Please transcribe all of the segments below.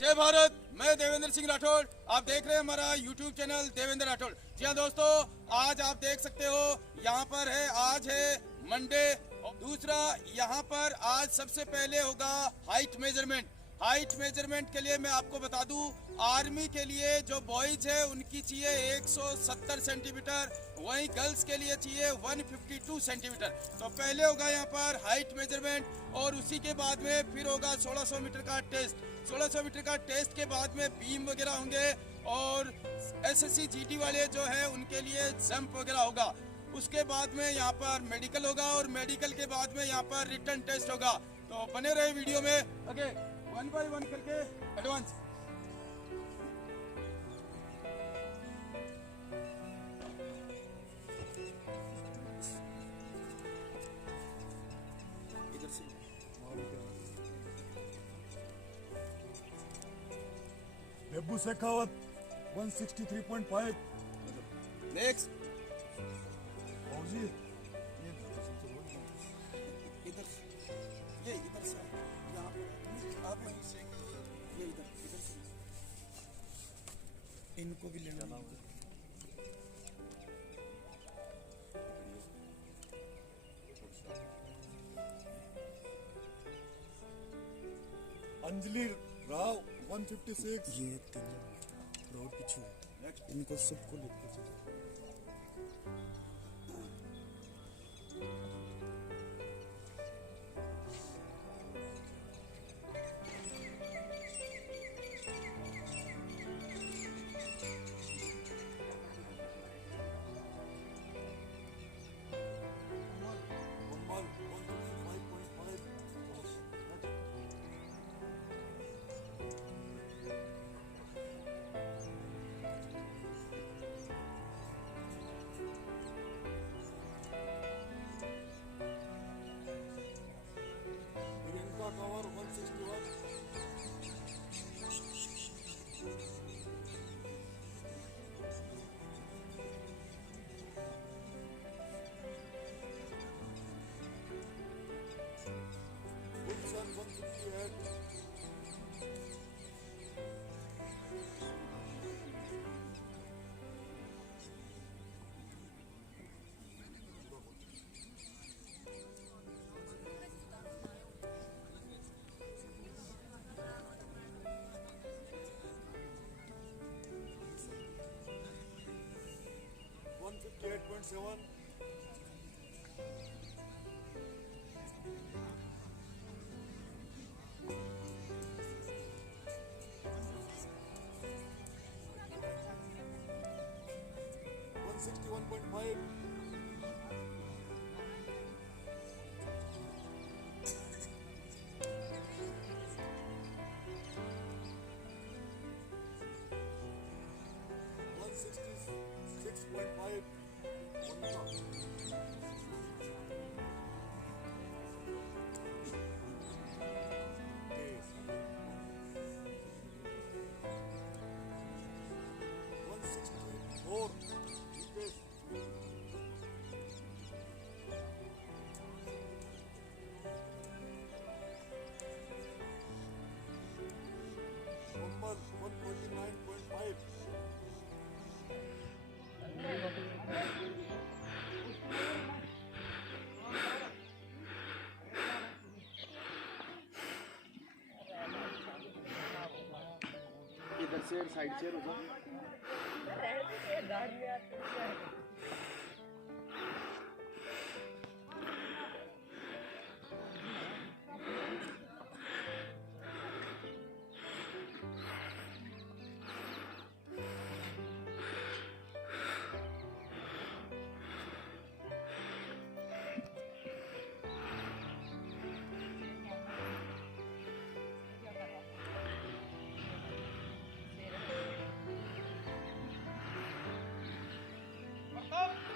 जय भारत। मैं देवेंद्र सिंह राठौड़, आप देख रहे हैं हमारा YouTube चैनल देवेंद्र राठौड़। जी हाँ दोस्तों, आज आप देख सकते हो यहाँ पर है, आज है मंडे। दूसरा यहाँ पर आज सबसे पहले होगा हाइट मेजरमेंट। हाइट मेजरमेंट के लिए मैं आपको बता दूं, आर्मी के लिए जो बॉयज है उनकी चाहिए 170 सेंटीमीटर, वहीं गर्ल्स के लिए चाहिए 152 सेंटीमीटर। तो पहले होगा यहाँ पर हाइट मेजरमेंट और उसी के बाद में फिर होगा 1600 मीटर का टेस्ट। 1600 मीटर का टेस्ट के बाद में बीम वगैरह होंगे और SSC GT वाले जो है उनके लिए जंप वगैरह होगा। उसके बाद में यहाँ पर मेडिकल होगा और मेडिकल के बाद में यहाँ पर रिटर्न टेस्ट होगा। तो बने रहे वीडियो में, ओके, 1 बाय 1 करके एडवांस। इधर से बेबू शेखावत 163.5। नेक्स्ट फौजी इधर, ये इधर से यहाँ पे आप ये इधर से इनको भी लेना होगा। अंजलि राव 156। ये तीनों रोड पीछे इनको सबको लेके चलो। कवर 161। Wilson 158। $158.7। $161.5। $166.5। Number 149.5। इधर से साइड से रुको। Stop!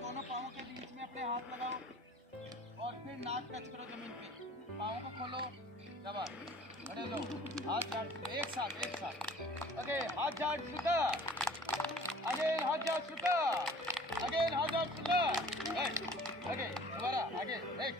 दोनों पाँवों के बीच में अपने हाथ लगाओ और फिर नाक टच करो जमीन पे। पाँवों को खोलो, दबा, खड़े लो, हाथ झाड़, एक साथ। ओके, हाथ झाड़ शुका, अगेन हाथ झाड़ शुका, अगेन हाथ झाड़ शुका, ओके, दोबारा आगे, एक।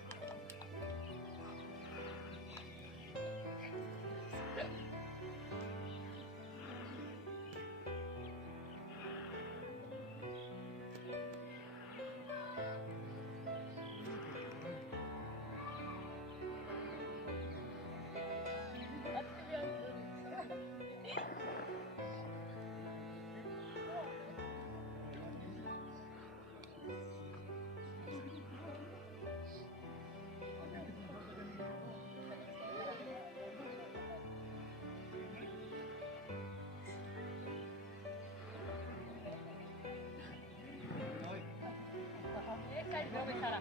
बेचारा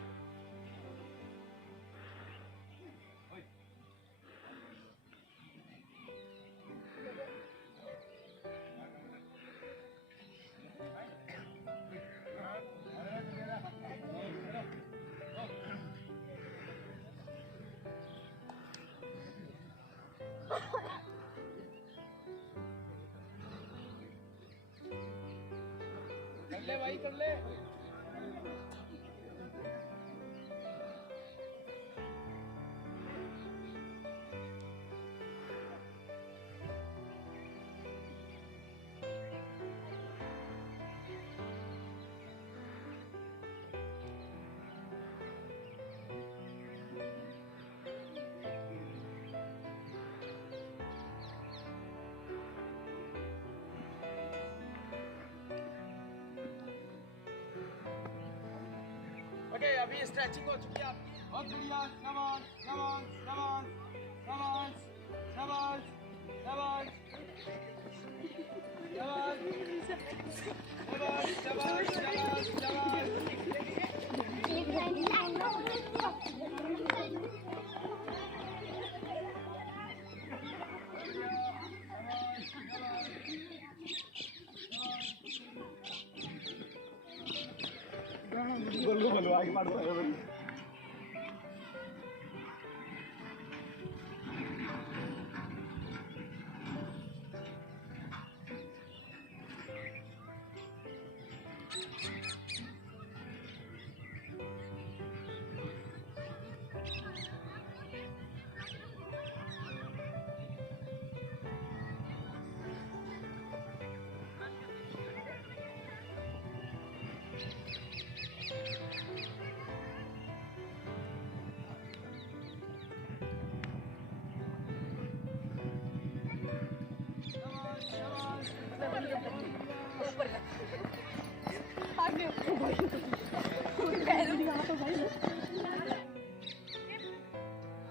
कर ले भाई, कर ले। ओके, अभी स्ट्रेचिंग हो चुकी है आपकी, बहुत बढ़िया। शाबाश शाबाश शाबाश शाबाश शाबाश शाबाश शाबाश शाबाश शाबाश शाबाश। बोलो आगे मारो।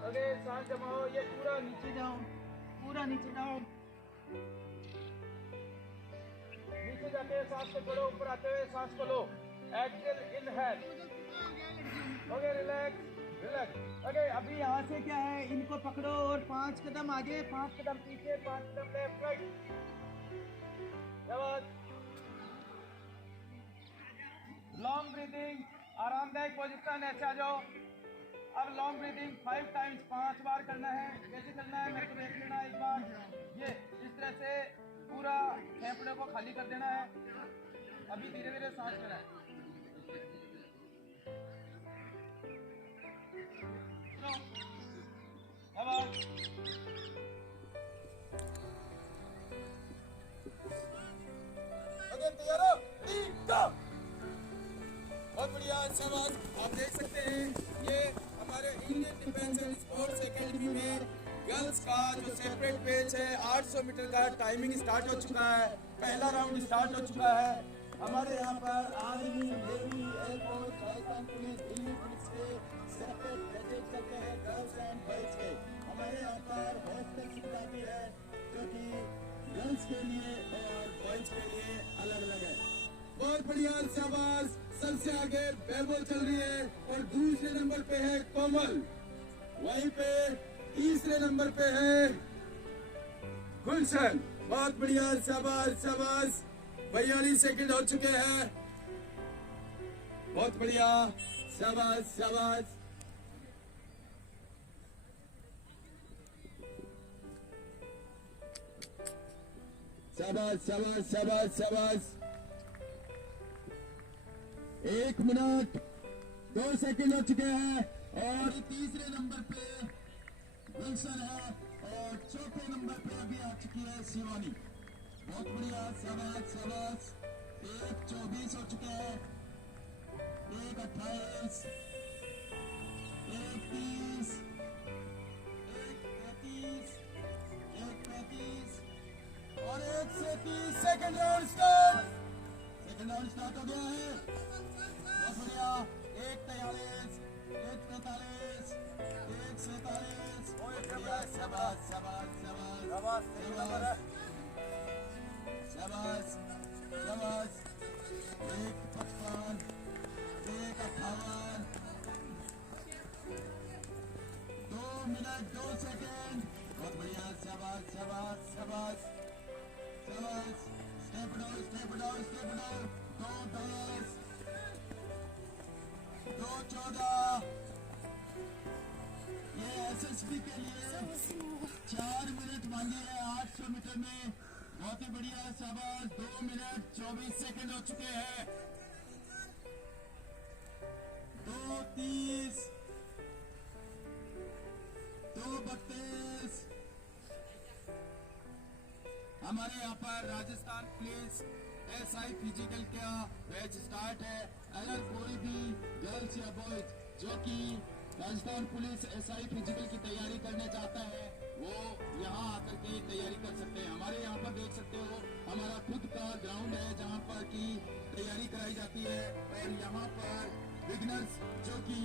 ओके, सांस जमाओ, ये पूरा नीचे जाओ, पूरा नीचे जाओ। नीचे जाते हुए सांस को छोड़ो, ऊपर आते हुए सांस को लो। Exhale inhale. Okay, relax relax. Okay, अभी यहाँ से क्या है, इनको पकड़ो और 5 कदम आगे, 5 कदम पीछे, 5 कदम लेफ्ट राइट। लॉन्ग ब्रीदिंग, आरामदायक पोजीशन, ऐसे आ जाओ। अब लॉन्ग ब्रीदिंग 5 टाइम्स, 5 बार करना है। कैसे करना है, मेरे को देख लेना एक बार। ये इस तरह से पूरा फेफड़े को खाली कर देना है। अभी धीरे धीरे सांस लेना है। अब आओ। अगर तैयार हो, go! बहुत बढ़िया, शाबाश। आप देख सकते हैं ये हमारे Indian defence and sports academy में गर्ल्स का जो सेपरेट पेज है, 800 मीटर का टाइमिंग स्टार्ट हो चुका है। पहला राउंड स्टार्ट हो चुका है। हमारे यहाँ पर army, navy, air force, Rajasthan police, Delhi police के सेपरेट पेजेस चलते हैं गर्ल्स एंड बॉयज के। हमारे यहाँ पर हॉस्टल सिखाती है जो कि गर्ल्स के लिए और बॉयज के लिए अलग अलग है। बहुत बढ़िया, शाबाश। सबसे आगे बेबो चल रही है और दूसरे नंबर पे है कोमल। वहीं पे तीसरे नंबर पे है गुलशन। बहुत बढ़िया, शाबाश शाबाश। 42 सेकंड हो चुके हैं। बहुत बढ़िया, शाबाश शाबाश। शाबाश शाबाश शाबाश शाबाश। 1 मिनट 2 सेकंड हो चुके हैं और तीसरे नंबर पे गुलशन है और चौथे नंबर पे अभी आ चुकी है शिवानी। बहुत बढ़िया, शाबाश शाबाश। 1:24 हो चुके हैं, 1:28, 1:30, 1:33, 1:35 और 1 से 30 second round start. Second round start हो गया है। बहुत बढ़िया, 1:43, 1:43, 1:47। शाबाश शाबाश शाबाश शाबाश शाबाश शाबाश। 1:55, 1:58, 2 मिनट 2 सेकंड। बहुत बढ़िया, शाबाश शाबाश शाबाश शाबाश। Step down step down step down. 2:10, 2:14। ये एसएसबी के लिए 4 मिनट मांगे हैं 800 मीटर में। बहुत ही बढ़िया, शाबाश। 2 मिनट 24 सेकंड हो चुके हैं। 2:30, 2:32। हमारे यहाँ पर राजस्थान पुलिस एसआई फिजिकल का बैच स्टार्ट है। अगर कोई भी गर्ल्स या बॉयज जो कि राजस्थान पुलिस एसआई फिजिकल की तैयारी करना चाहता है वो यहाँ आकर के तैयारी कर सकते हैं। हमारे यहाँ पर देख सकते हो हमारा खुद का ग्राउंड है जहाँ पर की तैयारी कराई जाती है। और यहाँ पर बिगनर्स जो कि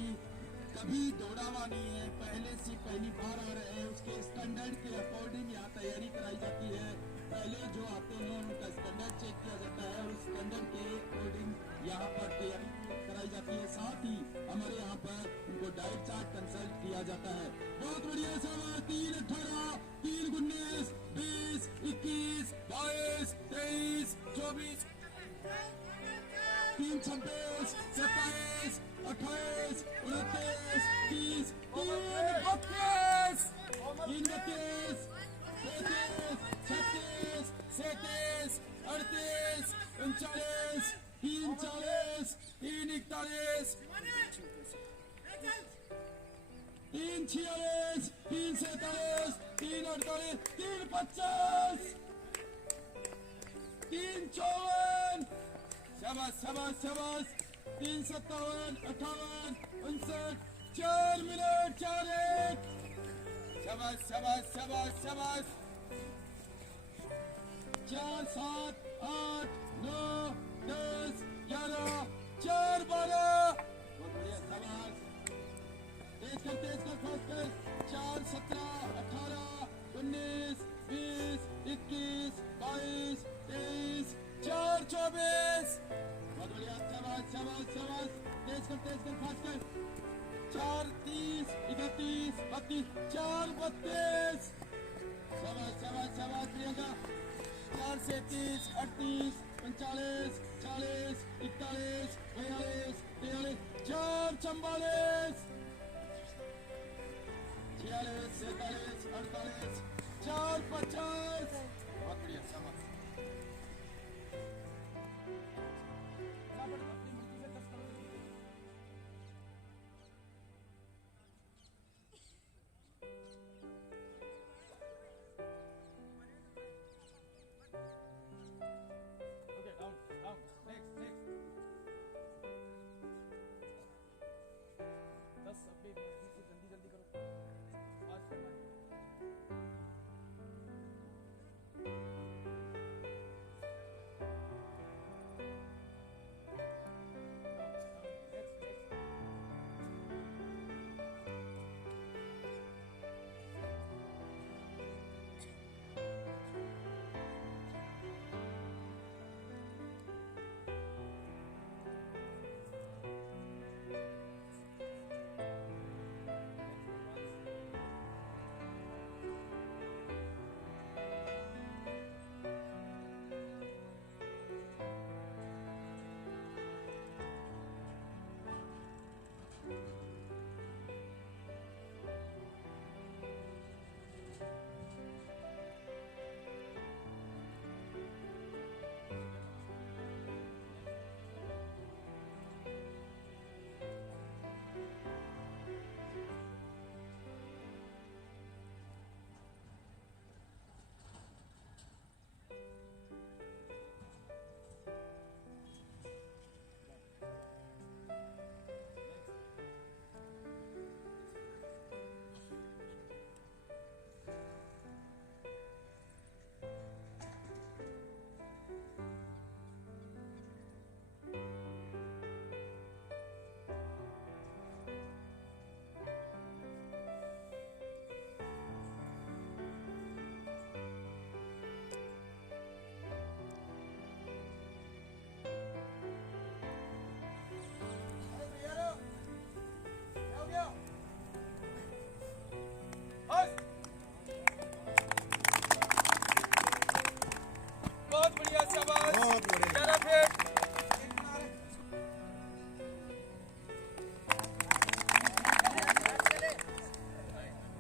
कभी दौड़ा हुआ नहीं है, पहले से पहली बार आ रहे हैं, उसके स्टैंडर्ड के अकॉर्डिंग यहाँ तैयारी कराई जाती है। पहले जो आते हैं उनका स्टैंडर्ड चेक किया जाता है और उस स्टैंडर्ड के अकॉर्डिंग यहाँ पर तैयारी कराई जाती है। साथ ही हमारे यहाँ पर उनको डाइट चार्ट कंसल्ट किया जाता है। बहुत बढ़िया, शाबाश। 3:18, 3:19, 20, 21, 22, 23, 24, 3:26, 27, 28, 29, 30, 3:32, 3:32, 33, 36, 37, 38, 39, 3:40, 3:41, 3:46, 3:47, 3:48, 3:50, 3:54। शाबाश शाबाश शाबाश। 3:57, 58, 59, 4 मिनट 4:1। शाबाश शाबाश शाबाश शाबाश। 4, 7, 8, 9, 10, 11, 4, 12। बहुत बढ़िया, शाबाश। तेज कर फास्ट कर। 4, 17, 18, 19, 20, 21, 22, 23, 4, 24। बहुत बढ़िया, शाबाश शाबाश शाबाश, तेज कर फास्ट कर। 4 30 31 32 4 32। शाबाश शाबाश शाबाश प्रियंका। 4 से 30 38 39 40 41 42 43 4 44 46 47 48 4 50। बहुत बढ़िया शाबाश।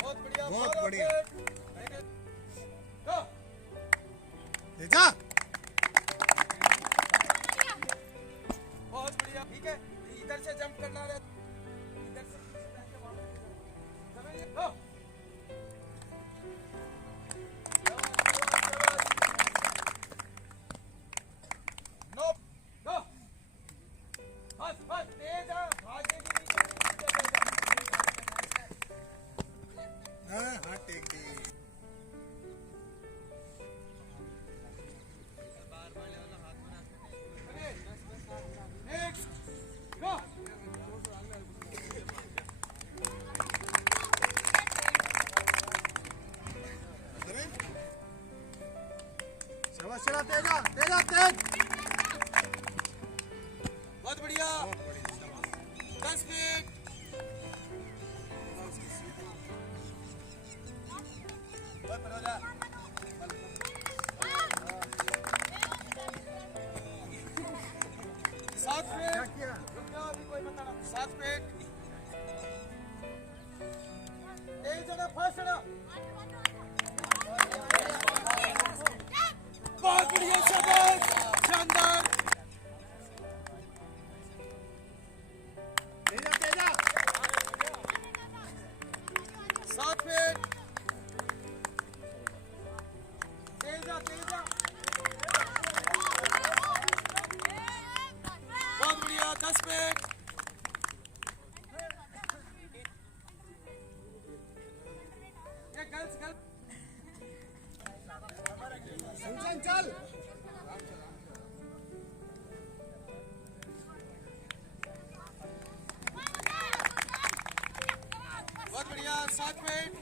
बहुत बढ़िया। बहुत बढ़िया, ठीक है। इधर से जंप करना है, इधर से समझ लो। नो गो बस बस तेज आ, भागेगी हाँ हाँ टेक दे। Next go. शाबाश चला तेजा तेजा तेज। बहुत बढ़िया। 10 फीट। बहुत बढ़िया। 7 फीट। रुक जाओ, अभी कोई बता रहा। 7 फीट। तेज है ना, फास्ट है ना। बहुत बढ़िया, शाबाश, शानदार। तेजा तेजा 7 फीट। तेजा तेजा। बहुत बढ़िया, 10 फीट। ये गर्ल्स गर्ल्स संसन चल। बहुत बढ़िया, 7 फीट।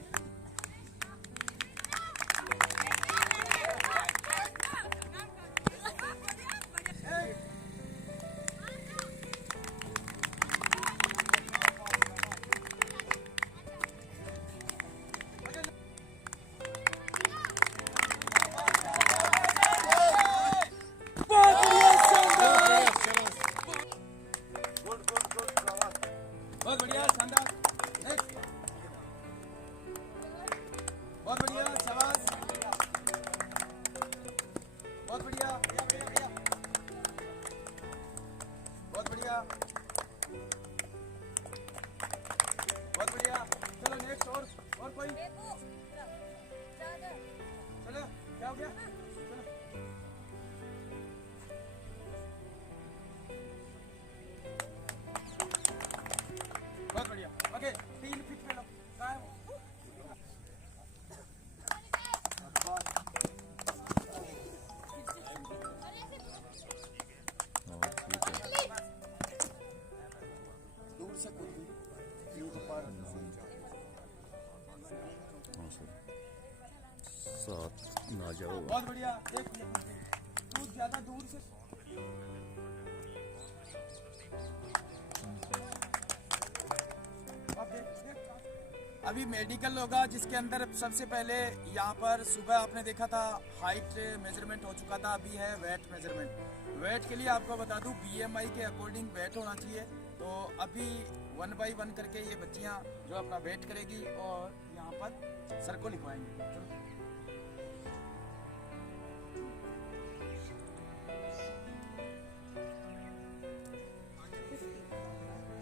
जाओ। बहुत बढ़िया। एक तू ज्यादा दूर से अभी मेडिकल होगा जिसके अंदर सबसे पहले यहाँ पर सुबह आपने देखा था हाइट मेजरमेंट हो चुका था, अभी है वेट मेजरमेंट। वेट के लिए आपको बता दूं BMI के अकॉर्डिंग वेट होना चाहिए। तो अभी 1 by 1 करके ये बच्चियाँ जो अपना वेट करेगी और यहाँ पर सर को लिखवाएंगे।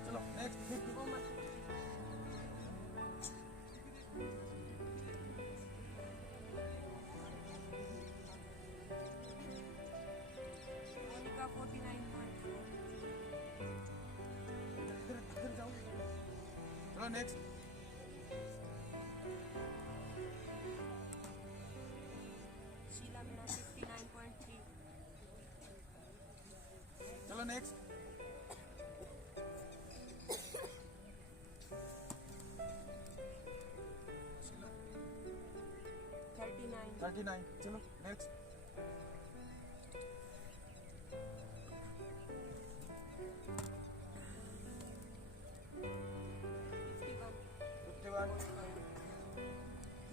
चलो नेक्स्ट। मोनिका 49.4 इधर जाओ। चलो नेक्स्ट। शीला मीना 59.3 चलो नेक्स्ट।39 39। चलो नेक्स्ट। 51।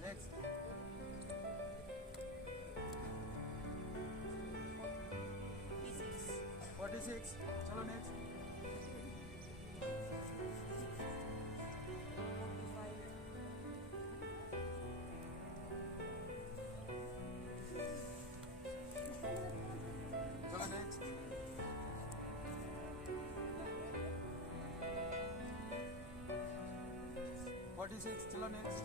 नेक्स्ट। 46। चलो नेक्स्ट। 45 चलो नेक्स्ट। 46। चलो नेक्स्ट।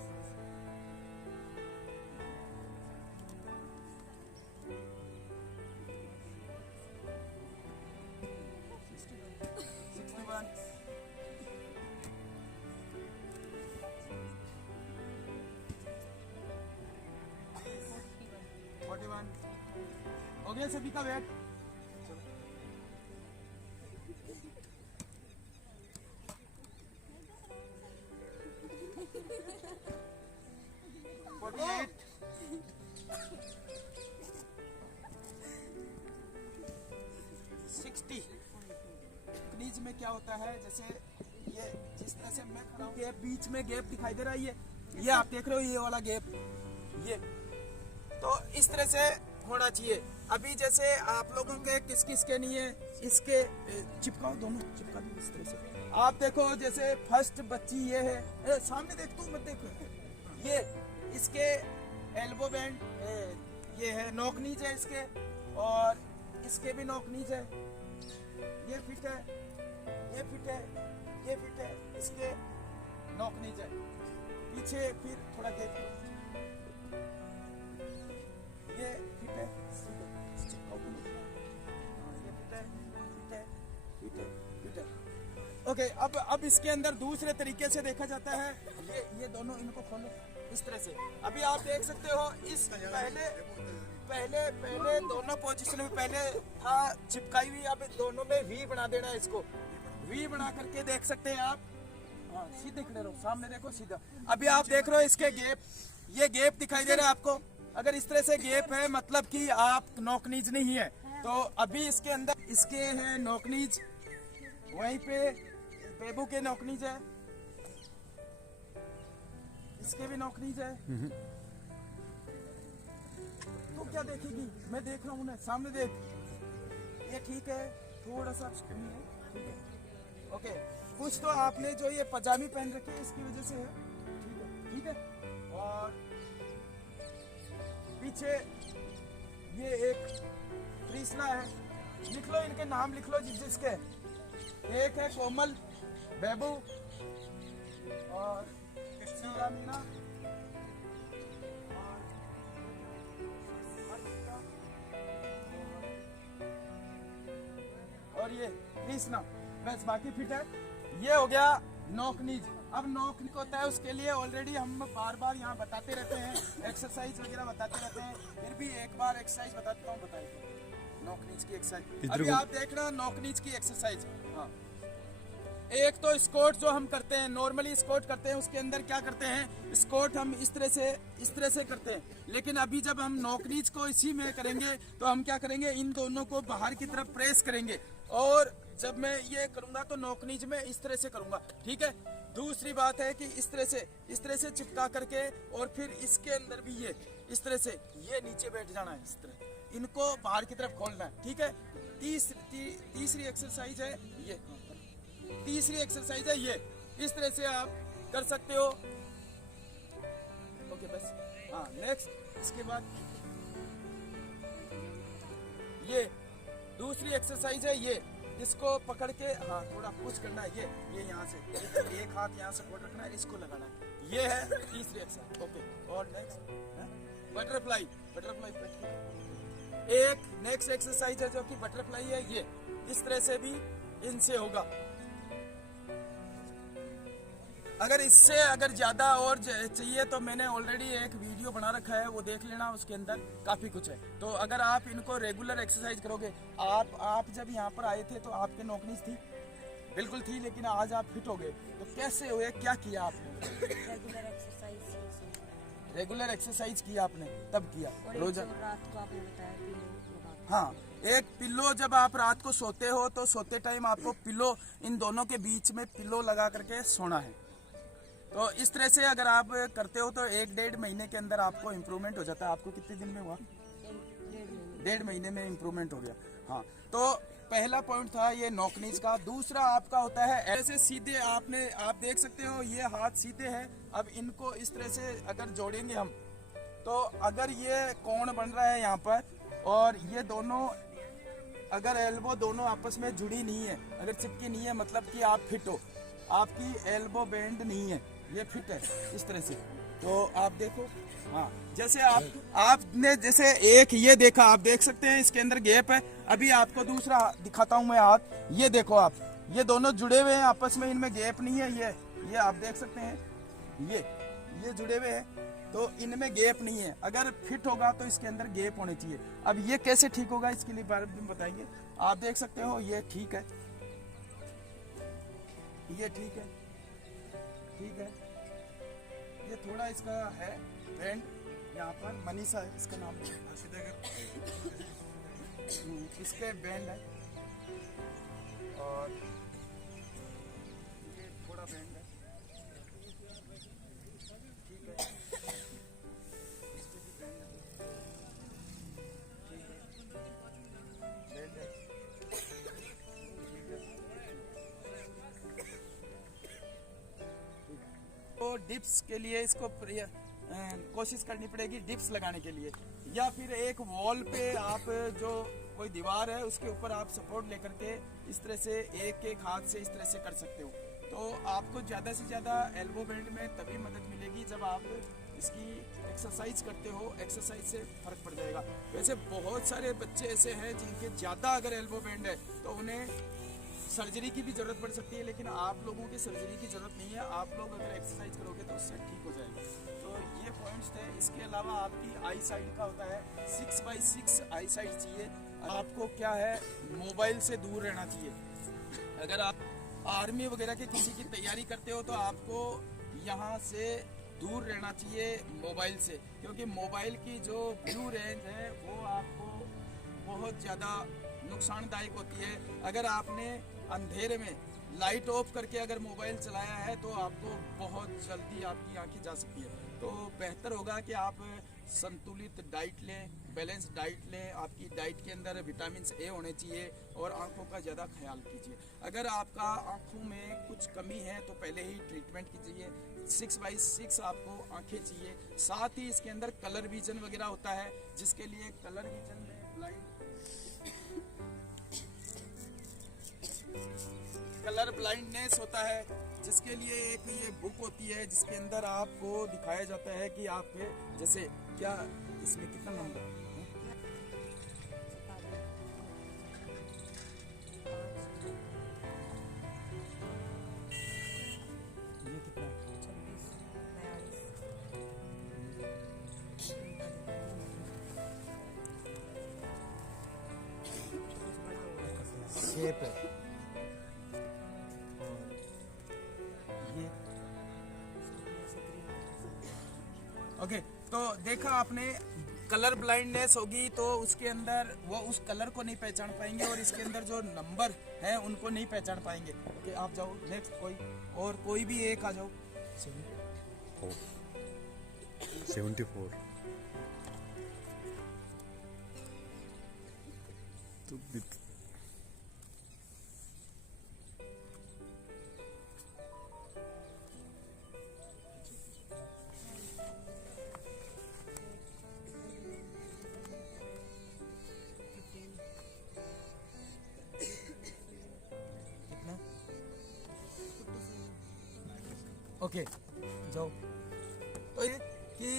61। 41। हो गया सभी का वेट। क्रीज में क्या होता है, जैसे ये जिस तरह से मैं खड़ा हूँ, गैप बीच में गैप दिखाई दे रहा है, ये आप देख रहे हो ये वाला गैप, ये तो इस तरह से होना चाहिए। अभी जैसे आप लोगों के किस किस के नहीं है, इसके चिपकाओ, दोनों चिपका दो इस तरह से। आप देखो जैसे फर्स्ट बच्ची ये है, सामने देख तू मत देखो, ये इसके एल्बो बैंड ये है, नोक नीच है इसके, और इसके भी नोक नीच है, ये फिट है, ये फिट है, ये फिट है, इसके नोक नीच है। पीछे फिर थोड़ा गैप, ये फिट है, ये फिट है, फिट है, फिट है, फिट है। ओके, अब इसके अंदर दूसरे तरीके से देखा जाता है, ये दोनों इनको खोलो इस तरह से। अभी आप देख सकते हो इस पहले दोनों पोजीशन में पहले था चिपकाई हुई, अब दोनों में वी बना देना है, इसको वी बना करके देख सकते हैं आप। हाँ, सीधे खड़े रहो, सामने देखो सीधा। अभी आप देख रहे हो इसके गैप, ये गैप दिखाई दे रहा है आपको। अगर इस तरह से गैप है मतलब कि आप नोकनीज नहीं है। तो अभी इसके अंदर इसके है नोकनीज, वहीं पे बेबू के नोकनीज है, इसके भी नोकनीज है। तो क्या देखेगी, मैं देख रहा हूँ ना, सामने देख, ये ठीक है, थोड़ा सा नहीं है, ठीक है, ओके। कुछ तो आपने जो ये पजामी पहन रखी है इसकी वजह से है, ठीक है, ठीक है। और पीछे ये एक कृष्णा है, लिख लो इनके नाम, लिख लो जिसके, एक है कोमल, बेबू और शीला मीना, और ये कृष्णा, बस बाकी फिट है। ये हो गया नोक नीज। अब नोक नीज होता है, उसके लिए ऑलरेडी हम बार बार यहाँ बताते रहते हैं, एक्सरसाइज वगैरह बताते रहते हैं, फिर भी एक बार एक्सरसाइज बताता हूँ, बताइए नोक नीज की एक्सरसाइज। अभी आप देख रहे हो नोक नीज की एक्सरसाइज। हाँ, एक तो स्क्वाट जो हम करते हैं, नॉर्मली स्क्वाट करते हैं, उसके अंदर क्या करते हैं, स्क्वाट हम इस तरह से करते हैं। लेकिन अभी जब हम नॉक नीज को इसी में करेंगे तो हम क्या करेंगे, इन दोनों को बाहर की तरफ प्रेस करेंगे और जब मैं ये करूंगा तो नॉक नीज में इस तरह से करूंगा, ठीक है। दूसरी बात है कि इस तरह से चिपका करके और फिर इसके अंदर भी ये इस तरह से ये नीचे बैठ जाना है, इस तरह इनको बाहर की तरफ खोलना है, ठीक है। तीसरी एक्सरसाइज है ये, तीसरी एक्सरसाइज है ये, इस तरह से आप कर सकते हो। ओके बस, हाँ नेक्स्ट। इसके बाद ये दूसरी एक्सरसाइज है ये, इसको पकड़ के हाँ थोड़ा पुश करना है, ये यहाँ से एक हाथ यहाँ सपोर्ट रखना है, इसको लगाना है, ये है तीसरी एक्सरसाइज। ओके, और नेक्स्ट बटरफ्लाई। एक नेक्स्ट एक्सरसाइज है जो कि बटरफ्लाई है, ये इस तरह से भी इनसे होगा। अगर इससे ज्यादा और चाहिए तो मैंने ऑलरेडी एक वीडियो बना रखा है, वो देख लेना, उसके अंदर काफी कुछ है। तो अगर आप इनको रेगुलर एक्सरसाइज करोगे, आप जब यहाँ पर आए थे तो आपके नौकरी थी, बिल्कुल थी, लेकिन आज आप फिट हो गए, तो कैसे हुए, क्या किया आपने? रेगुलर एक्सरसाइज किया आपने, तब किया रोज रात को आपने बताया पिलो। हाँ, एक पिलो, जब आप रात को सोते हो तो सोते टाइम आपको पिलो, इन दोनों के बीच में पिलो लगा करके सोना है। तो इस तरह से अगर आप करते हो तो 1-1.5 महीने के अंदर आपको इम्प्रूवमेंट हो जाता है। आपको कितने दिन में हुआ? 1.5 महीने में इम्प्रूवमेंट हो गया। हाँ, तो पहला पॉइंट था ये नॉक नीज का। दूसरा आपका होता है ऐसे सीधे, आप देख सकते हो ये हाथ सीधे हैं। अब इनको इस तरह से अगर जोड़ेंगे हम, तो अगर ये कोण बन रहा है यहाँ पर और ये दोनों, अगर एल्बो दोनों आपस में जुड़ी नहीं है, अगर चिपकी नहीं है, मतलब कि आप फिट हो, आपकी एल्बो बेंड नहीं है, ये फिट है इस तरह से। तो आप देखो, हाँ जैसे आपने जैसे एक ये देखा, आप देख सकते हैं इसके अंदर गैप है। अभी आपको दूसरा दिखाता हूँ मैं हाथ, ये देखो आप, ये दोनों जुड़े हुए हैं आपस में, इनमें गैप नहीं है। ये आप देख सकते हैं, ये जुड़े हुए हैं, तो इनमें गैप नहीं है। अगर फिट होगा तो इसके अंदर गैप होने चाहिए। अब ये कैसे ठीक होगा, इसके लिए बारे में बताएंगे। आप देख सकते हो ये ठीक है, ये ठीक है, ठीक है। ये थोड़ा इसका है बैंड, यहाँ पर मनीषा है इसका नाम, इसके बैंड है और ये थोड़ा बैंड है, ठीक है। इसके भी बैंड है, ठीक है, बैंड है, तो डिप्स के लिए इसको कोशिश करनी पड़ेगी डिप्स लगाने के लिए, या फिर एक वॉल पे आप जो कोई दीवार है उसके ऊपर आप सपोर्ट लेकर के इस तरह से एक हाथ से इस तरह से कर सकते हो। तो आपको ज़्यादा से ज़्यादा एल्बो बेल्ट में तभी मदद मिलेगी जब आप इसकी एक्सरसाइज करते हो। एक्सरसाइज से फ़र्क पड़ जाएगा। वैसे बहुत सारे बच्चे ऐसे हैं जिनके ज़्यादा अगर एल्बो बेंड है तो उन्हें सर्जरी की भी ज़रूरत पड़ सकती है, लेकिन आप लोगों की सर्जरी की ज़रूरत नहीं है। आप लोग अगर एक्सरसाइज करोगे तो उससे ठीक हो जाएगा। तो ये पॉइंट्स थे। इसके अलावा आपकी आई साइड का होता है 6x6 आई साइड चाहिए। आपको क्या है, मोबाइल से दूर रहना चाहिए। अगर आप आर्मी वगैरह के किसी की तैयारी करते हो तो आपको यहाँ से दूर रहना चाहिए मोबाइल से, क्योंकि मोबाइल की जो ब्लू रेंज है वो आपको बहुत ज़्यादा नुकसानदायक होती है। अगर आपने अंधेरे में लाइट ऑफ करके अगर मोबाइल चलाया है तो आपको बहुत जल्दी आपकी आंखें जा सकती है। तो बेहतर होगा कि आप संतुलित डाइट लें, बैलेंस डाइट लें। आपकी डाइट के अंदर विटामिन ए होने चाहिए और आंखों का ज़्यादा ख्याल कीजिए। अगर आपका आंखों में कुछ कमी है तो पहले ही ट्रीटमेंट कीजिए। 6x6 आपको आंखें चाहिए। साथ ही इसके अंदर कलर विजन वगैरह होता है, जिसके लिए कलर विजन में ब्लाइंड कलर ब्लाइंडनेस होता है, जिसके लिए एक ये बुक होती है जिसके अंदर आपको दिखाया जाता है कि आप जैसे क्या इसमें कितना नंबर है? ये कितना है? 26 शेप है। ओके, तो देखा आपने कलर ब्लाइंडनेस होगी तो उसके अंदर वो उस कलर को नहीं पहचान पाएंगे और इसके अंदर जो नंबर है उनको नहीं पहचान पाएंगे। ओके, आप जाओ नेक्स्ट, कोई भी एक आ जाओ। 74 तो कितना? ओके, जाओ। तो ये कि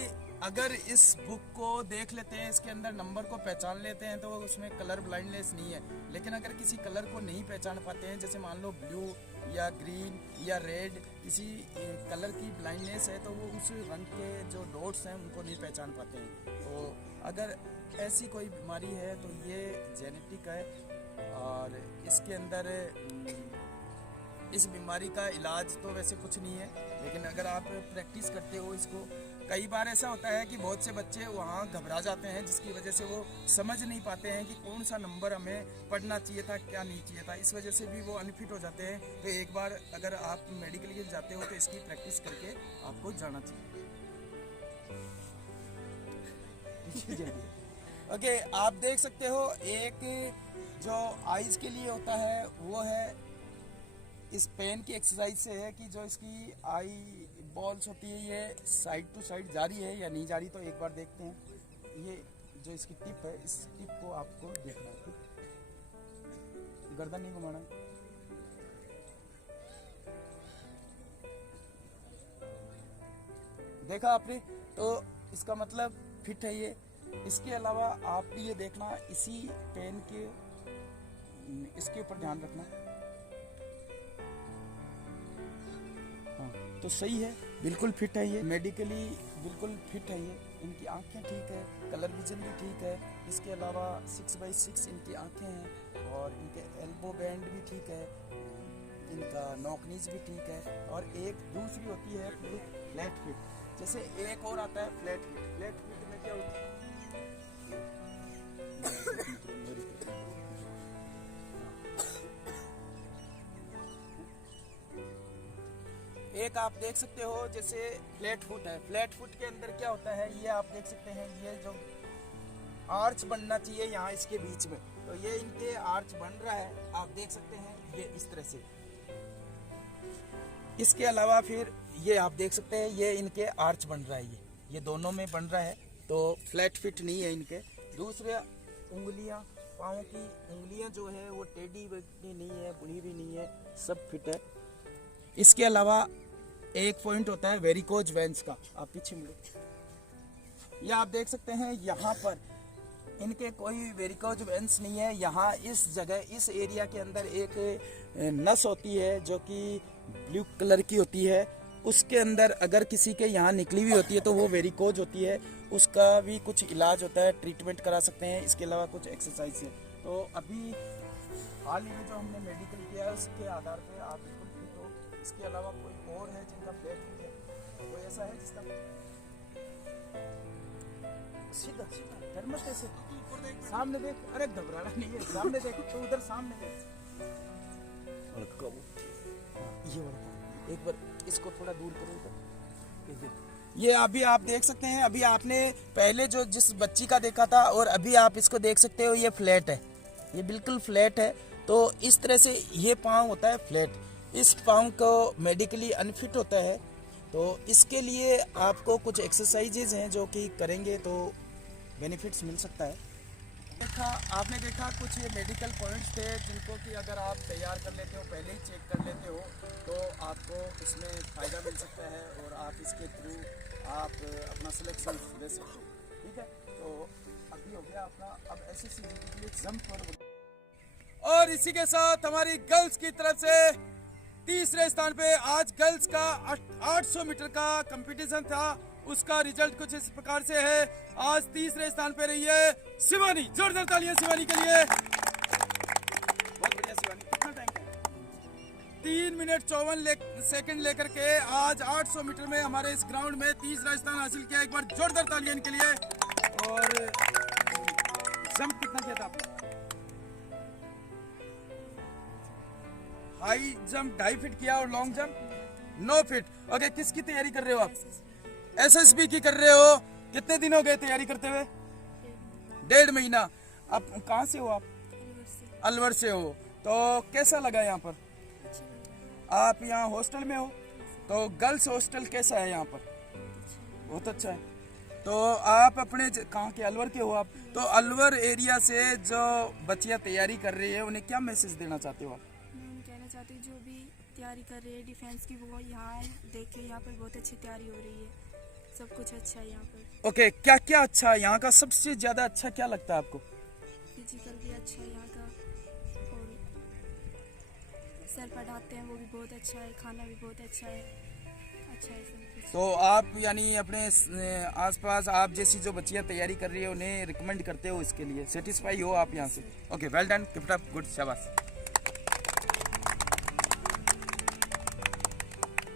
अगर इस बुक को देख लेते हैं, इसके अंदर नंबर को पहचान लेते हैं तो उसमें कलर ब्लाइंडनेस नहीं है। लेकिन अगर किसी कलर को नहीं पहचान पाते हैं, जैसे मान लो ब्लू या ग्रीन या रेड, किसी कलर की ब्लाइंडनेस है तो वो उस रंग के जो डॉट्स हैं उनको नहीं पहचान पाते हैं। तो अगर ऐसी कोई बीमारी है तो ये जेनेटिक है और इसके अंदर इस बीमारी का इलाज तो वैसे कुछ नहीं है, लेकिन अगर आप प्रैक्टिस करते हो इसको, कई बार ऐसा होता है कि बहुत से बच्चे वहाँ घबरा जाते हैं जिसकी वजह से वो समझ नहीं पाते हैं कि कौन सा नंबर हमें पढ़ना चाहिए था, क्या नहीं चाहिए था। इस वजह से भी वो अनफिट हो जाते हैं। तो एक बार अगर आप मेडिकल के जाते हो तो इसकी प्रैक्टिस करके आपको जाना चाहिए। ओके, आप देख सकते हो एक जो आइज के लिए होता है वो है इस पेन की एक्सरसाइज से है कि जो इसकी आई बॉल्स होती है ये साइड टू साइड जा रही है या नहीं जा रही। तो एक बार देखते हैं। ये जो इसकी टिप है, इस टिप को आपको देखना है, गर्दन नहीं घुमाना है। देखा आपने, तो इसका मतलब फिट है ये। इसके अलावा आप भी ये देखना, इसी पेन के इसके ऊपर ध्यान रखना। हाँ, तो सही है, बिल्कुल फिट है ये, मेडिकली बिल्कुल फिट है ये। इनकी आंखें ठीक है, कलर विजन भी ठीक है। इसके अलावा 6x6 इनकी आंखें हैं और इनके एल्बो बैंड भी ठीक है, इनका नॉकनीज भी ठीक है। और एक दूसरी होती है फ्लैट फिट, जैसे एक और आता है फ्लैट फिट। फ्लैट फिट में क्या होता है, एक आप देख सकते हो जैसे फ्लैट फुट है। फ्लैट फुट के अंदर क्या होता है, ये आप देख सकते हैं, ये जो आर्च बनना चाहिए यहाँ इसके बीच में, तो ये इनके आर्च बन रहा है, आप देख सकते हैं ये इस तरह से। इसके अलावा फिर ये आप देख सकते हैं ये इनके आर्च बन रहा है, ये दोनों में बन रहा है, तो फ्लैट फिट नहीं है इनके। दूसरे उंगलियां, पाँव की उंगलियां जो है वो टेढ़ी भी नहीं है, बुढ़ी भी नहीं है, सब फिट है। इसके अलावा एक पॉइंट होता है वेरिकोज वेंस का, आप पीछे मुड़ो, ये आप देख सकते हैं यहाँ पर इनके कोई वेरिकोज वेंस नहीं है। यहाँ इस जगह, इस एरिया के अंदर एक नस होती है जो कि ब्लू कलर की होती है, उसके अंदर अगर किसी के यहाँ निकली हुई होती है तो वो वेरिकोज होती है, उसका भी कुछ इलाज होता है, ट्रीटमेंट करा सकते हैं। इसके अलावा कुछ एक्सरसाइज है। तो अभी हाल ही में जो हमने मेडिकल किया है उसके आधार पे आप बिल्कुल ठीक हो। इसके अलावा कोई और है जिनका फ्लैट फुट है, कोई ऐसा है जिसका सीधा सीधा डर मत, ऐसे सामने देख, अरे घबराना नहीं है, सामने देख, तो उधर सामने देख, और कब ये वाला एक बार इसको थोड़ा दूर करो इधर। ये अभी आप देख सकते हैं, अभी आपने पहले जो जिस बच्ची का देखा था और अभी आप इसको देख सकते हो, ये फ्लैट है, ये बिल्कुल फ्लैट है। तो इस तरह से ये पाँव होता है फ्लैट। इस पाँव को मेडिकली अनफिट होता है, तो इसके लिए आपको कुछ एक्सरसाइजेज हैं जो कि करेंगे तो बेनिफिट्स मिल सकता है। आपने देखा कुछ ये मेडिकल पॉइंट्स थे जिनको कि अगर आप तैयार कर लेते हो, पहले ही चेक कर लेते हो, तो आपको इसमें फ़ायदा मिल सकता है और आप इसके थ्रू आप अपना सिलेक्शन दे सकते हो। ठीक है, तो अभी हो गया अपना, अब SSC के लिए एग्जाम और इसी के साथ हमारी गर्ल्स की तरफ से तीसरे स्थान पे आज गर्ल्स का 800 मीटर का कंपटीशन था, उसका रिजल्ट कुछ इस प्रकार से है। आज तीसरे स्थान पे रही है शिवानी, जोरदार तालियां शिवानी के लिए। बहुत बढ़िया शिवानी, कितना टाइम है? 3 3 मिनट 54 सेकंड लेकर के आज 800 मीटर में हमारे इस ग्राउंड में तीसरा स्थान हासिल किया। एक बार जोरदार तालियां इनके लिए। और जंप कितना किया था आपने? हाई जंप 2.5 फीट किया और लॉन्ग जंप 9 फीट। ओके, किसकी तैयारी कर रहे हो आप? एसएसबी की कर रहे हो। कितने दिन हो गए तैयारी करते हुए? 1.5 महीना। आप कहाँ से हो? आप अलवर से हो। तो कैसा लगा यहाँ पर? आप यहाँ हॉस्टल में हो, तो गर्ल्स हॉस्टल कैसा है यहाँ पर? बहुत अच्छा है। तो आप अपने कहाँ के? अलवर के हो आप? तो अलवर एरिया से जो बच्चियाँ तैयारी कर रही है उन्हें क्या मैसेज देना चाहते हो आप? मैं कहना चाहती हूँ जो भी तैयारी कर रहे हैं डिफेंस की, वो यहाँ देखे, यहाँ पर बहुत अच्छी तैयारी हो रही है, सब कुछ अच्छा है यहाँ पर। ओके, क्या क्या अच्छा है यहाँ का? सबसे ज्यादा अच्छा क्या लगता है आपको? फिजिकल भी अच्छा है यहाँ का, और सर पढ़ाते हैं वो भी बहुत अच्छा है, खाना भी बहुत अच्छा है सब कुछ। तो आप यानी अपने आसपास आप जैसी जो बच्चियाँ तैयारी कर रही है उन्हें रिकमेंड करते हो, इसके लिए सेटिस्फाई हो आप यहाँ से? Okay, well done, keep it up, good, शाबाश।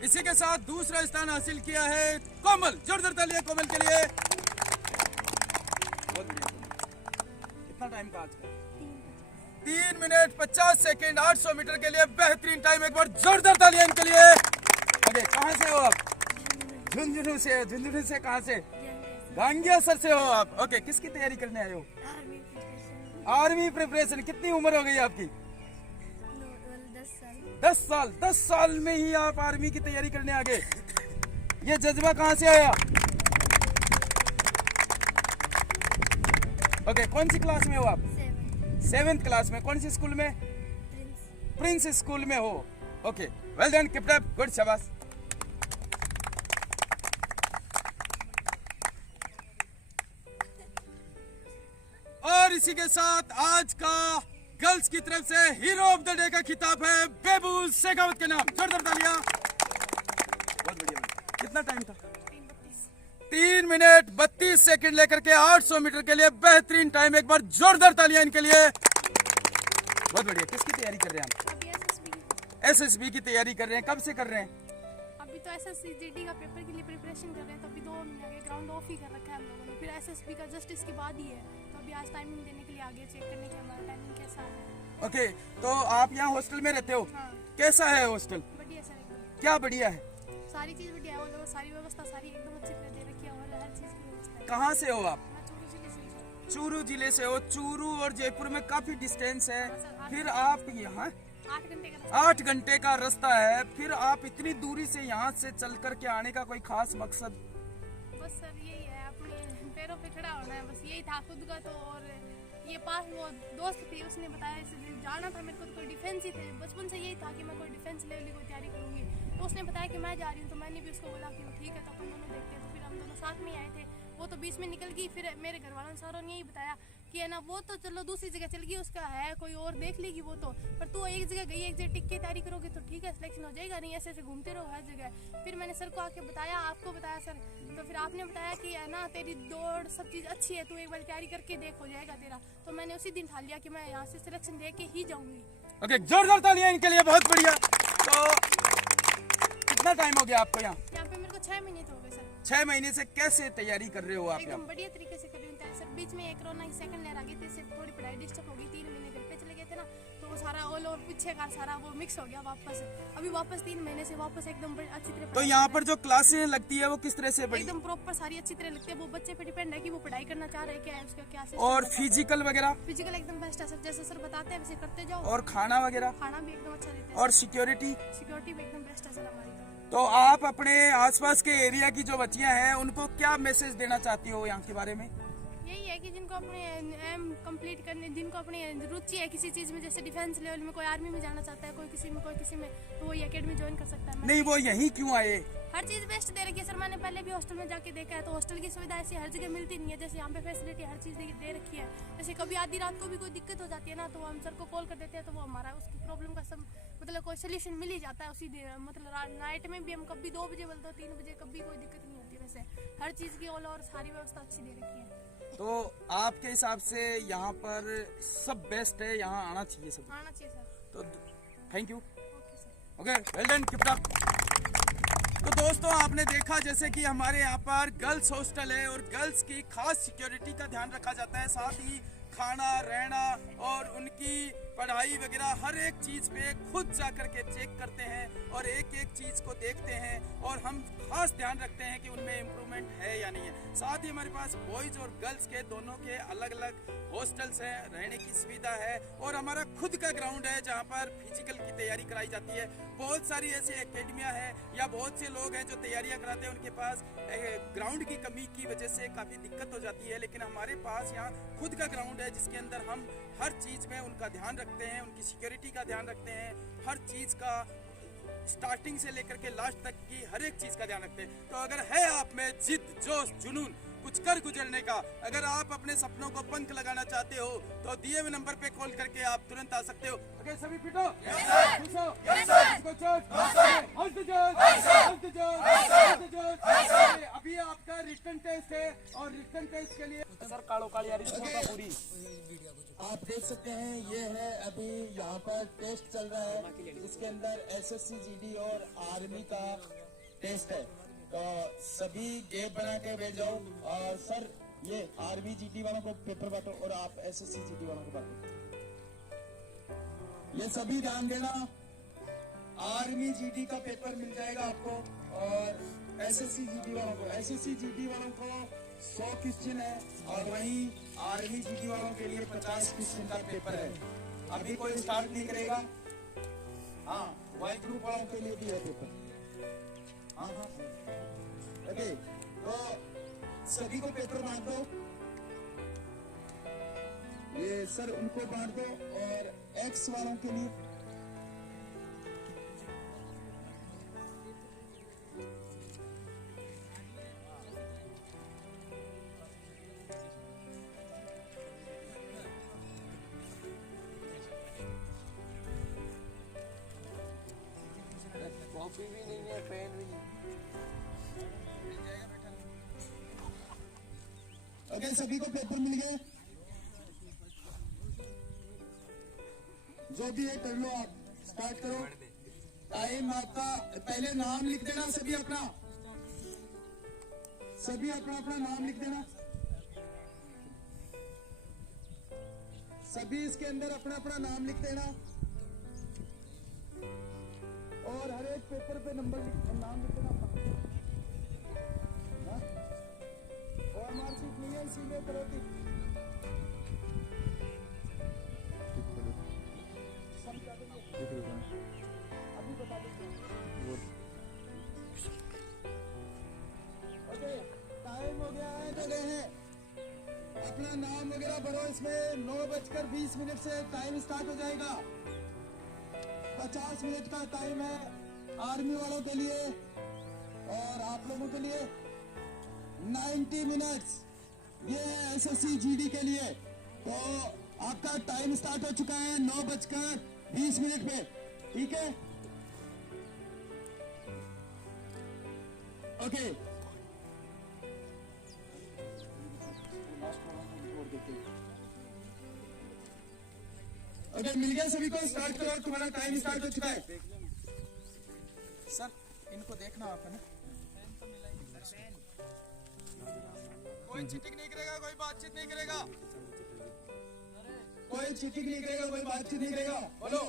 इसी के साथ दूसरा स्थान हासिल किया है कोमल। जोरदार तालियां कोमल के लिए। बहुत बढ़िया। कितना टाइम का आज का? 3 मिनट 50 सेकंड 800 मीटर के लिए बेहतरीन टाइम। एक बार जोरदार तालियां इनके लिए। अरे कहाँ से हो आप? झुंझुनू से। झुंझुनू से कहाँ से? गांगिया सर से हो आप। ओके, किसकी तैयारी करने आए हो? Army preparation. कितनी उम्र हो गई आपकी? 10 साल में ही आप आर्मी की तैयारी करने आ गए। ये जज्बा कहाँ से आया? ओके, कौन सी क्लास में हो आप? 7th क्लास में। कौन सी स्कूल में? प्रिंस स्कूल में हो। Okay, well done, keep it up, good, शाबाश। और इसी के साथ आज का गर्ल्स की तरफ से हीरो ऑफ द डे का खिताब है बेबूल शेखावत के नाम। जोरदार तालियां। बहुत बढ़िया। कितना टाइम था? 3 मिनट 32 सेकंड लेकर के 800 मीटर के लिए बेहतरीन टाइम। एक बार जोरदार तालियां इनके लिए। बहुत बढ़िया। किसकी तैयारी कर रहे हैं आप? एसएसबी की तैयारी कर रहे हैं। कब से कर रहे हैं? अभी तो एसएससी जीडी का पेपर के लिए प्रिपरेशन कर रहे हैं, तो अभी 2 महीने आगे ग्राउंड ऑफ ही कर रखा है हम लोगों ने। फिर एसएसबी का जस्ट इसके बाद ही है, तो अभी आज टाइमिंग देने के लिए आगे चेक करने के हमारा टाइमिंग कैसा है। ओके, तो आप यहाँ हॉस्टल में रहते हो? हाँ। कैसा है हॉस्टल? बढ़िया सर, एकदम क्या बढ़िया है? सारी चीज़ बढ़िया है, और सारी व्यवस्था सारी एकदम अच्छी तरह दे रखी है, और हर चीज़ की व्यवस्था है। कहाँ से हो आप? मैं चूरू जिले से हूँ। चूरू जिले से हो। चूरू और जयपुर में काफी डिस्टेंस है। फिर आप यहाँ 8 घंटे का 8 घंटे का रास्ता है। फिर आप इतनी दूरी से यहाँ से चल कर के आने का कोई खास मकसद? बस सर यही है, अपने पैरों पे खड़ा होना है, बस यही था खुद का। तो और ये पास वो दोस्त थी, उसने बताया इसे जाना था मेरे को, तो कोई डिफेंस ही थे। बचपन से यही था कि मैं कोई डिफेंस लेवल की कोई तैयारी करूँगी। तो उसने बताया कि मैं जा रही हूँ, तो मैंने भी उसको बोला कि ठीक है, तो अपन दोनों देखते हैं। तो फिर हम दोनों साथ में आए थे। वो तो बीच में निकल गई। फिर मेरे घर वालों सारों ने यही बताया कि है ना, वो तो चलो दूसरी जगह चल गई, उसका है कोई और देख लेगी वो तो, पर तू एक जगह गई, एक जगह टिक के तैयारी करोगे तो ठीक है, सिलेक्शन हो जाएगा। नहीं ऐसे ऐसे घूमते रहो हर जगह। फिर मैंने सर को आके बताया, आपको बताया सर, तो फिर आपने बताया कि है ना तेरी दौड़ सब चीज़ अच्छी है, तू एक बार तैयारी करके देख, हो जाएगा तेरा। तो मैंने उसी दिन ठान लिया कि मैं यहाँ से सिलेक्शन दे के ही जाऊँगी। ओके, जोरदार तालियां इनके लिए। बहुत बढ़िया। तो कितना टाइम हो गया आपको यहाँ? यहाँ पे मेरे को 6 महीने तो हो गए सर। 6 महीने से कैसे तैयारी कर रहे हो आप एकदम यहाँ? बढ़िया तरीके से कर रही हूँ सर। बीच में एक कोरोना की सेकंड लहर आ गई थी, इससे थोड़ी पढ़ाई डिस्टर्ब हो गई। 3 महीने घर पे चले गए थे ना, तो वो सारा ऑल ओवर पीछे का सारा वो मिक्स हो गया वापस। अभी वापस 3 महीने से वापस एकदम अच्छी तरह। तो यहाँ पर जो क्लासें लगती है वो किस तरह से बड़ी? एकदम प्रॉपर सारी अच्छी तरह लगती है। वो बच्चे पे डिपेंड है कि वो पढ़ाई करना चाह रहे हैं, क्या है उसका क्या system और है। फिजिकल वगैरह? फिजिकल एकदम बेस्ट है सर, जैसे सर बताते हैं वैसे करते जाओ। और खाना वगैरह? खाना भी एकदम अच्छा देते हैं। और सिक्योरिटी? सिक्योरिटी भी एकदम बेस्ट है सर हमारी तो। तो आप अपने आसपास के एरिया की जो बच्चियां हैं उनको क्या मैसेज देना चाहती हो यहाँ के बारे में? यही है कि जिनको अपने एम कंप्लीट करने, जिनको अपनी रुचि है किसी चीज़ में, जैसे डिफेंस लेवल में, कोई आर्मी में जाना चाहता है, कोई किसी में, तो वो ये एकेडमी ज्वाइन कर सकता है। नहीं, वो यहीं क्यों आए? हर चीज़ बेस्ट दे रखी है सर। मैंने पहले भी हॉस्टल में जाके देखा है, तो हॉस्टल की सुविधा ऐसी हर जगह मिलती नहीं है। जैसे यहाँ पे फैसिलिटी हर चीज़ दे रखी है। जैसे कभी आधी रात को भी कोई दिक्कत हो जाती है ना, तो हम सर को कॉल कर देते हैं, तो वो हमारा उसकी प्रॉब्लम का सब मतलब कोई सोल्यूशन मिल ही जाता है उसी दिन। मतलब नाइट में भी हम कभी 2 बजे बोलते हो 3 बजे, कभी कोई दिक्कत नहीं होती। वैसे हर चीज़ की ऑल ओवर सारी व्यवस्था अच्छी दे रखी है। तो आपके हिसाब से यहाँ पर सब बेस्ट है, यहाँ आना चाहिए सब? आना चाहिए सर। तो thank you. Okay sir. Okay well done, keep it up. तो दोस्तों आपने देखा जैसे कि हमारे यहाँ पर गर्ल्स हॉस्टल है और गर्ल्स की खास सिक्योरिटी का ध्यान रखा जाता है, साथ ही खाना रहना और उनकी पढ़ाई वगैरह हर एक चीज़ पे खुद जा कर के चेक करते हैं और एक एक चीज़ को देखते हैं और हम खास ध्यान रखते हैं कि उनमें इम्प्रूवमेंट है या नहीं है। साथ ही हमारे पास बॉयज़ और गर्ल्स के दोनों के अलग अलग हॉस्टल्स हैं, रहने की सुविधा है और हमारा खुद का ग्राउंड है जहाँ पर फिजिकल की तैयारी कराई जाती है। बहुत सारी ऐसी एकेडमियाँ हैं या बहुत से लोग हैं जो तैयारियाँ कराते हैं, उनके पास ग्राउंड की कमी की वजह से काफ़ी दिक्कत हो जाती है, लेकिन हमारे पास यहाँ खुद का ग्राउंड है जिसके अंदर हम हर चीज़ में उनका ध्यान रखते हैं, उनकी सिक्योरिटी का ध्यान रखते हैं, हर चीज़ का स्टार्टिंग से लेकर के लास्ट तक की हर एक चीज़ का ध्यान रखते हैं। तो अगर है आप में जिद, जोश, जुनून कुछ कर गुजरने का, अगर आप अपने सपनों को पंख लगाना चाहते हो तो दिए हुए नंबर पे कॉल करके आप तुरंत आ सकते हो। ओके सभी फिटो? अभी आपका रिटन टेस्ट है और रिटन टेस्ट के लिए सर कालो काली यारी पूरी आप देख सकते हैं ये है अभी यहाँ पर टेस्ट चल रहा है, इसके अंदर एसएससी जीडी और आर्मी का टेस्ट है। तो सभी गेट बना के भेज जाओ। और सर ये आर्मी जीडी वालों को पेपर बांटो और आप एसएससी जीडी वालों को बांटो। ये सभी ध्यान देना, आर्मी जीडी का पेपर मिल जाएगा आपको और एसएससी जीडी वालों को 100 क्वेश्चन है और वहीं आर्मी जीडी वालों के लिए 50 क्वेश्चन का पेपर है। अभी कोई स्टार्ट नहीं करेगा। हाँ, वाई ग्रुप वालों के लिए भी है पेपर। हाँ ओके, तो सभी को पेपर बांट दो। ये सर उनको बांट दो और एक्स वालों के लिए कॉपी भी नहीं है, पेन भी नहीं। ओके, सभी को पेपर मिल गए। जो भी है कर लो, आप स्टार्ट करो। टाइम आपका, पहले नाम लिख देना सभी अपना अपना नाम लिख देना। सभी इसके अंदर अपना अपना नाम लिख देना और हर एक पेपर पे नाम लिख देना अपना। OMR सीट नहीं है इसीलिए करो थी। अभी बता दीजिए। ओके, टाइम हो गया है, जगह है, अपना नाम वगैरह भरो इसमें। 9:20 से टाइम स्टार्ट हो जाएगा। 50 मिनट का टाइम है आर्मी वालों के लिए और आप लोगों के लिए 90 मिनट्स ये है एसएससी जीडी के लिए। तो आपका टाइम स्टार्ट हो चुका है 9:20 पे, ठीक है? ओके, ओके, मिल गया सभी को। स्टार्ट करो, तुम्हारा टाइम स्टार्ट हो चुका है। सर इनको देखना आप है ना, कोई चीटिंग नहीं करेगा, कोई बातचीत नहीं करेगा, कोई चीटिंग नहीं करेगा, कोई बातचीत नहीं करेगा। बोलो।